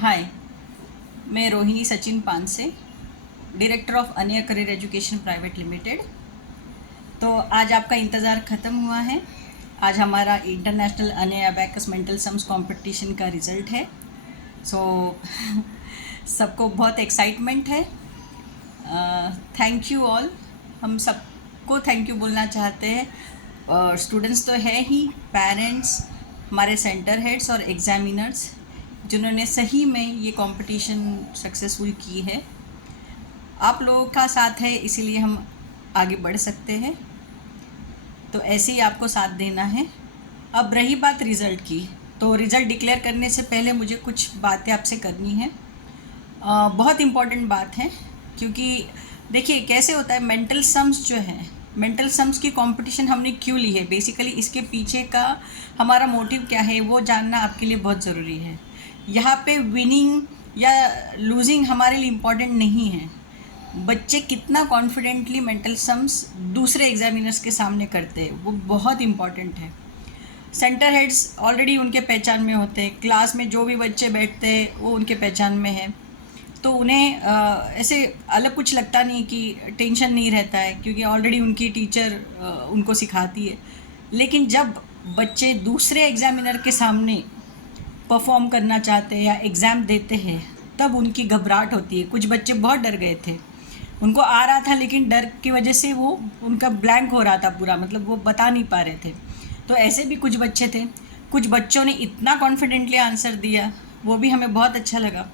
हाय, मैं Rohini Sachin Panse, director of Aniya career education private limited. तो आज आपका इंतज़ार ख़त्म हुआ है। आज हमारा international Aniya abacus mental sums competition का रिज़ल्ट है। सो सबको बहुत एक्साइटमेंट है। Thank you all. हम सबको थैंक यू बोलना चाहते हैं। और स्टूडेंट्स तो है ही, पेरेंट्स, हमारे सेंटर हेड्स और एग्जामिनर्स जिन्होंने सही में ये कंपटीशन सक्सेसफुल की है। आप लोगों का साथ है, इसीलिए हम आगे बढ़ सकते हैं। तो ऐसे ही आपको साथ देना है। अब रही बात रिज़ल्ट की, तो रिज़ल्ट डिक्लेयर करने से पहले मुझे कुछ बातें आपसे करनी है। बहुत इम्पॉर्टेंट बात है, क्योंकि देखिए कैसे होता है, मेंटल सम्स जो है, मेंटल सम्स की कंपटीशन हमने क्यों ली है, बेसिकली इसके पीछे का हमारा मोटिव क्या है वो जानना आपके लिए बहुत ज़रूरी है। यहाँ पे विनिंग या लूजिंग हमारे लिए इम्पॉर्टेंट नहीं है। बच्चे कितना कॉन्फिडेंटली मेंटल सम्स दूसरे एग्जामिनर्स के सामने करते हैं वो बहुत इम्पॉर्टेंट है। सेंटर हेड्स ऑलरेडी उनके पहचान में होते हैं, क्लास में जो भी बच्चे बैठते हैं वो उनके पहचान में है, तो उन्हें ऐसे अलग कुछ लगता नहीं, कि टेंशन नहीं रहता है, क्योंकि ऑलरेडी उनकी टीचर उनको सिखाती है। लेकिन जब बच्चे दूसरे एग्जामिनर के सामने परफॉर्म करना चाहते हैं या एग्ज़ाम देते हैं, तब उनकी घबराहट होती है। कुछ बच्चे बहुत डर गए थे, उनको आ रहा था लेकिन डर की वजह से वो उनका ब्लैंक हो रहा था पूरा, मतलब वो बता नहीं पा रहे थे। तो ऐसे भी कुछ बच्चे थे। कुछ बच्चों ने इतना कॉन्फिडेंटली आंसर दिया, वो भी हमें बहुत अच्छा लगा।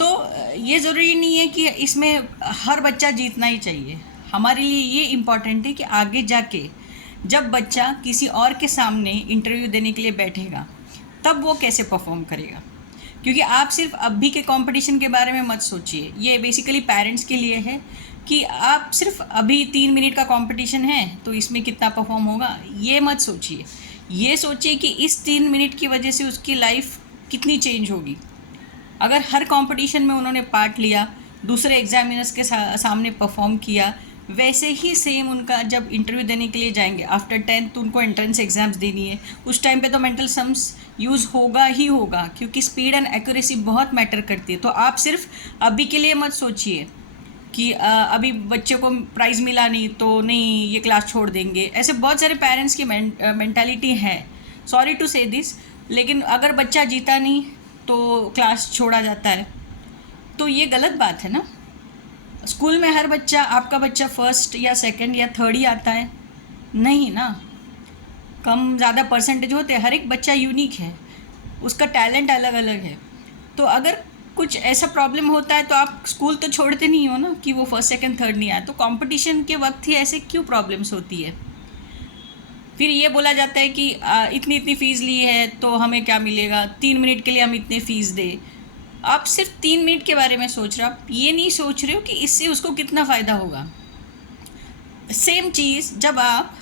तो ये ज़रूरी नहीं है कि इसमें हर बच्चा जीतना ही चाहिए। हमारे लिए ये इम्पॉर्टेंट है कि आगे जाके जब बच्चा किसी और के सामने इंटरव्यू देने के लिए बैठेगा, तब वो कैसे परफॉर्म करेगा। क्योंकि आप सिर्फ अभी के कंपटीशन के बारे में मत सोचिए, ये बेसिकली पेरेंट्स के लिए है कि आप सिर्फ अभी 3 मिनट का कंपटीशन है तो इसमें कितना परफॉर्म होगा, ये मत सोचिए। ये सोचिए कि इस 3 मिनट की वजह से उसकी लाइफ कितनी चेंज होगी। अगर हर कंपटीशन में उन्होंने पार्ट लिया, दूसरे एग्जामिनर्स के सामने परफॉर्म किया, वैसे ही सेम उनका जब इंटरव्यू देने के लिए जाएंगे आफ्टर 10th, तो उनको एंट्रेंस एग्जाम्स देनी है, उस टाइम पे तो मेंटल सम्स यूज़ होगा ही होगा, क्योंकि स्पीड एंड एक्यूरेसी बहुत मैटर करती है। तो आप सिर्फ अभी के लिए मत सोचिए कि अभी बच्चे को प्राइज़ मिला नहीं तो नहीं ये क्लास छोड़ देंगे। ऐसे बहुत सारे पेरेंट्स की मेंटालिटी है, सॉरी टू से दिस, लेकिन अगर बच्चा जीता नहीं तो क्लास छोड़ा जाता है, तो ये गलत बात है ना। स्कूल में हर बच्चा, आपका बच्चा फर्स्ट या सेकंड या थर्ड ही आता है नहीं ना, कम ज़्यादा परसेंटेज होते हैं। हर एक बच्चा यूनिक है, उसका टैलेंट अलग अलग है। तो अगर कुछ ऐसा प्रॉब्लम होता है तो आप स्कूल तो छोड़ते नहीं हो ना, कि वो फर्स्ट सेकंड थर्ड नहीं आया। तो कंपटीशन के वक्त ही ऐसे क्यों प्रॉब्लम्स होती है। फिर ये बोला जाता है कि इतनी इतनी फ़ीस ली है तो हमें क्या मिलेगा, 3 मिनट के लिए हम इतने फ़ीस दें। आप सिर्फ 3 मिनट के बारे में सोच रहे हो, आप ये नहीं सोच रहे हो कि इससे उसको कितना फ़ायदा होगा। सेम चीज़ जब आप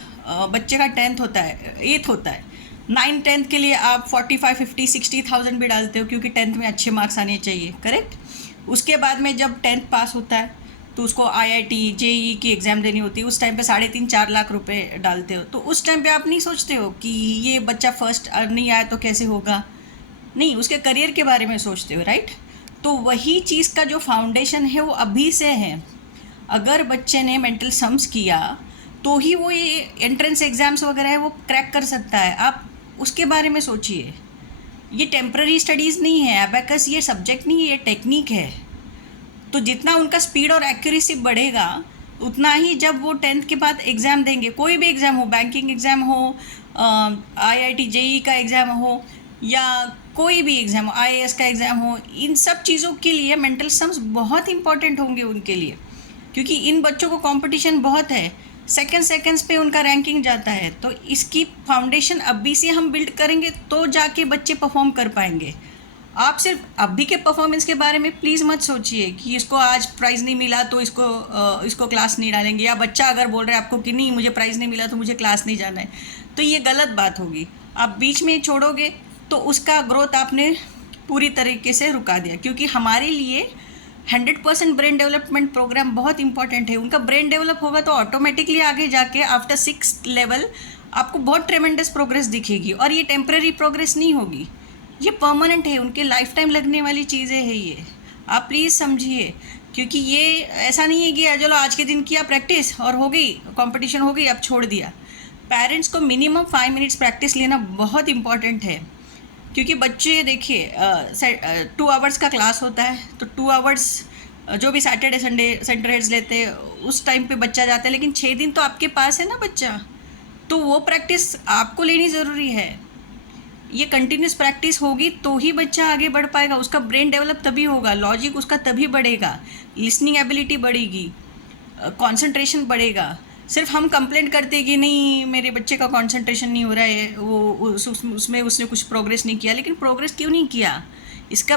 बच्चे का 10th होता है, 8th होता है, 9th 10th के लिए आप 45 50 60,000 भी डालते हो, क्योंकि 10th में अच्छे मार्क्स आने चाहिए, करेक्ट। उसके बाद में जब 10th पास होता है तो उसको IIT JEE की एग्ज़ाम देनी होती है, उस टाइम पे 3.5-4 लाख रुपए डालते हो। तो उस टाइम पे आप नहीं सोचते हो कि ये बच्चा फर्स्ट नहीं आया तो कैसे होगा, नहीं, उसके करियर के बारे में सोचते हो, राइट। तो वही चीज़ का जो फाउंडेशन है वो अभी से है। अगर बच्चे ने मेंटल सम्स किया तो ही वो ये एंट्रेंस एग्ज़ाम्स वगैरह है वो क्रैक कर सकता है। आप उसके बारे में सोचिए। ये टेम्प्ररी स्टडीज़ नहीं है, अबैकस ये सब्जेक्ट नहीं है, ये टेक्निक है। तो जितना उनका स्पीड और एक्यूरेसी बढ़ेगा, उतना ही जब वो 10th के बाद एग्ज़ाम देंगे, कोई भी एग्ज़ाम हो, बैंकिंग एग्ज़ाम हो, IIT JEE का एग्ज़ाम हो, या कोई भी एग्ज़ाम हो, IAS का एग्ज़ाम हो, इन सब चीज़ों के लिए मेंटल सम्स बहुत इंपॉर्टेंट होंगे उनके लिए। क्योंकि इन बच्चों को कंपटीशन बहुत है, सेकंड्स पे उनका रैंकिंग जाता है। तो इसकी फाउंडेशन अभी से हम बिल्ड करेंगे तो जाके बच्चे परफॉर्म कर पाएंगे। आप सिर्फ अभी के परफॉर्मेंस के बारे में प्लीज़ मत सोचिए कि इसको आज प्राइज़ नहीं मिला तो इसको क्लास नहीं डालेंगे, या बच्चा अगर बोल रहा है आपको कि नहीं मुझे प्राइज़ नहीं मिला तो मुझे क्लास नहीं जाना है, तो ये गलत बात होगी। आप बीच में छोड़ोगे तो उसका ग्रोथ आपने पूरी तरीके से रुका दिया। क्योंकि हमारे लिए 100% ब्रेन डेवलपमेंट प्रोग्राम बहुत इंपॉर्टेंट है। उनका ब्रेन डेवलप होगा तो ऑटोमेटिकली आगे जाके आफ्टर 6th लेवल आपको बहुत ट्रेमेंडस प्रोग्रेस दिखेगी, और ये टेम्प्रेरी प्रोग्रेस नहीं होगी। ये परमानेंट है, उनके लाइफ टाइम लगने वाली चीज़ें हैं ये, आप प्लीज़ समझिए। क्योंकि ये ऐसा नहीं है कि चलो आज के दिन किया प्रैक्टिस और हो गई, कंपटीशन हो गई, अब छोड़ दिया। पेरेंट्स को मिनिमम 5 मिनट्स प्रैक्टिस लेना बहुत इंपॉर्टेंट है। क्योंकि बच्चे देखिए 2 आवर्स का क्लास होता है, तो 2 आवर्स जो भी सैटरडे संडे सेंटर हेड्स लेते हैं उस टाइम पे बच्चा जाता है, लेकिन 6 दिन तो आपके पास है ना बच्चा, तो वो प्रैक्टिस आपको लेनी ज़रूरी है। ये कंटिन्यूस प्रैक्टिस होगी तो ही बच्चा आगे बढ़ पाएगा, उसका ब्रेन डेवलप तभी होगा, लॉजिक उसका तभी बढ़ेगा, लिसनिंग एबिलिटी बढ़ेगी, कंसंट्रेशन बढ़ेगा। सिर्फ हम कंप्लेंट करते हैं कि नहीं मेरे बच्चे का कंसंट्रेशन नहीं हो रहा है, वो उसमें उसने कुछ प्रोग्रेस नहीं किया, लेकिन प्रोग्रेस क्यों नहीं किया, इसका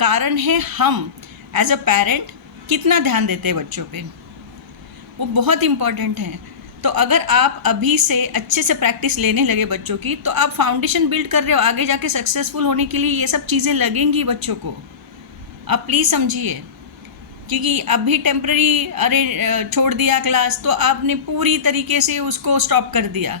कारण है हम एज अ पेरेंट कितना ध्यान देते हैं बच्चों पे, वो बहुत इम्पॉर्टेंट है। तो अगर आप अभी से अच्छे से प्रैक्टिस लेने लगे बच्चों की, तो आप फाउंडेशन बिल्ड कर रहे हो, आगे जाके सक्सेसफुल होने के लिए ये सब चीज़ें लगेंगी बच्चों को, आप प्लीज़ समझिए। क्योंकि अभी टेम्प्ररी छोड़ दिया क्लास तो आपने पूरी तरीके से उसको स्टॉप कर दिया,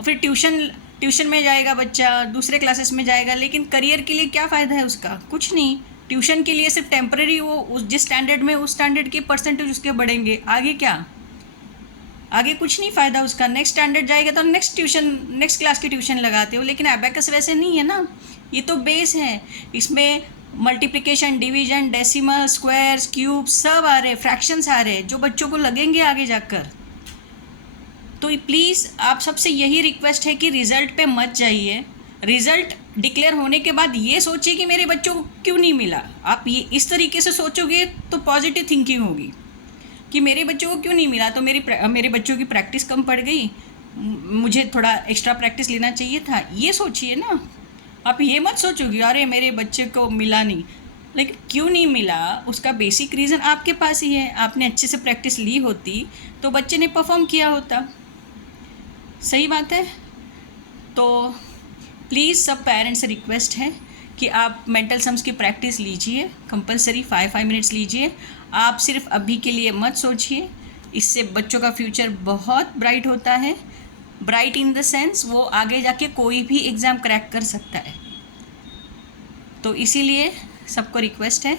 फिर ट्यूशन में जाएगा बच्चा, दूसरे क्लासेस में जाएगा, लेकिन करियर के लिए क्या फ़ायदा है उसका, कुछ नहीं। ट्यूशन के लिए सिर्फ टेम्प्ररी वो उस जिस स्टैंडर्ड में उस स्टैंडर्ड के परसेंटेज उसके बढ़ेंगे, आगे क्या, आगे कुछ नहीं फ़ायदा उसका। नेक्स्ट स्टैंडर्ड जाएगा तो नेक्स्ट क्लास की ट्यूशन लगाते हो, लेकिन एबेकस वैसे नहीं है ना, ये तो बेस है, इसमें multiplication, division, decimal, squares, cube सब आ रहे, फ्रैक्शंस आ रहे जो बच्चों को लगेंगे आगे जाकर। तो प्लीज़ आप सबसे यही रिक्वेस्ट है कि रिज़ल्ट पे मत जाइए, रिज़ल्ट डिक्लेयर होने के बाद ये सोचिए कि मेरे बच्चों को क्यों नहीं मिला। आप ये इस तरीके से सोचोगे तो पॉजिटिव थिंकिंग होगी कि मेरे बच्चों को क्यों नहीं मिला, तो मेरे बच्चों की प्रैक्टिस कम पड़ गई, मुझे थोड़ा एक्स्ट्रा प्रैक्टिस लेना चाहिए था, ये सोचिए ना। आप ये मत सोचोगे अरे मेरे बच्चे को मिला नहीं, लेकिन क्यों नहीं मिला उसका बेसिक रीज़न आपके पास ही है। आपने अच्छे से प्रैक्टिस ली होती तो बच्चे ने परफॉर्म किया होता, सही बात है। तो प्लीज़ सब पेरेंट्स से रिक्वेस्ट है कि आप मेंटल सम्स की प्रैक्टिस लीजिए, कंपलसरी 5 मिनट्स लीजिए। आप सिर्फ अभी के लिए मत सोचिए, इससे बच्चों का फ्यूचर बहुत ब्राइट होता है। ब्राइट इन द सेंस वो आगे जाके कोई भी एग्ज़ाम क्रैक कर सकता है। तो इसीलिए सबको रिक्वेस्ट है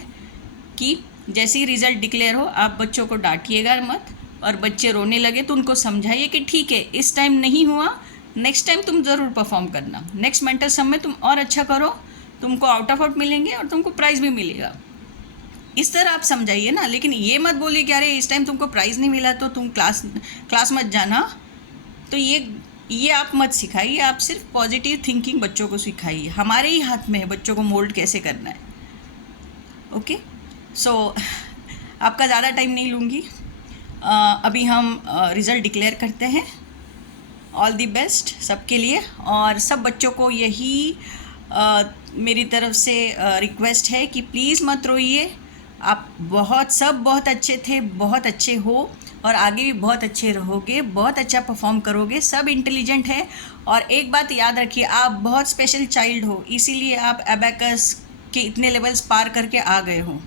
कि जैसे ही रिज़ल्ट डिक्लेयर हो आप बच्चों को डांटिएगा मत, और बच्चे रोने लगे तो उनको समझाइए कि ठीक है इस टाइम नहीं हुआ, नेक्स्ट टाइम तुम ज़रूर परफॉर्म करना, नेक्स्ट मेंटल सम में तुम और अच्छा करो, तुमको आउट ऑफ आउट मिलेंगे और तुमको प्राइज़ भी मिलेगा। इस तरह आप समझाइए ना, लेकिन ये मत बोलिए कि अरे इस टाइम तुमको प्राइज़ नहीं मिला तो तुम क्लास मत जाना। तो ये आप मत सिखाइए, आप सिर्फ पॉजिटिव थिंकिंग बच्चों को सिखाइए। हमारे ही हाथ में है बच्चों को मोल्ड कैसे करना है। ओके, सो आपका ज़्यादा टाइम नहीं लूँगी, अभी हम रिज़ल्ट डिक्लेयर करते हैं। ऑल दी बेस्ट सबके लिए, और सब बच्चों को यही मेरी तरफ से रिक्वेस्ट है कि प्लीज़ मत रोइए, आप बहुत अच्छे थे, बहुत अच्छे हो और आगे भी बहुत अच्छे रहोगे, बहुत अच्छा परफॉर्म करोगे, सब इंटेलिजेंट है। और एक बात याद रखिए, आप बहुत स्पेशल चाइल्ड हो, इसीलिए आप एबेकस के इतने लेवल्स पार करके आ गए हो।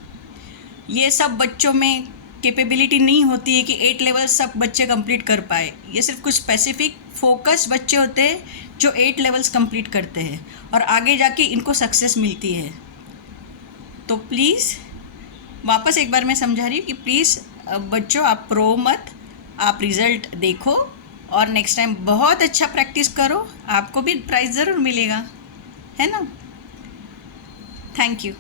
ये सब बच्चों में कैपेबिलिटी नहीं होती है कि 8 लेवल सब बच्चे कंप्लीट कर पाए, ये सिर्फ कुछ स्पेसिफिक फोकस बच्चे होते हैं जो 8 लेवल्स कंप्लीट करते हैं और आगे जाके इनको सक्सेस मिलती है। तो प्लीज़ वापस एक बार मैं समझा रही हूँ कि प्लीज़ बच्चों आप प्रो मत, आप रिज़ल्ट देखो और नेक्स्ट टाइम बहुत अच्छा प्रैक्टिस करो, आपको भी प्राइज़ ज़रूर मिलेगा, है ना। Thank you.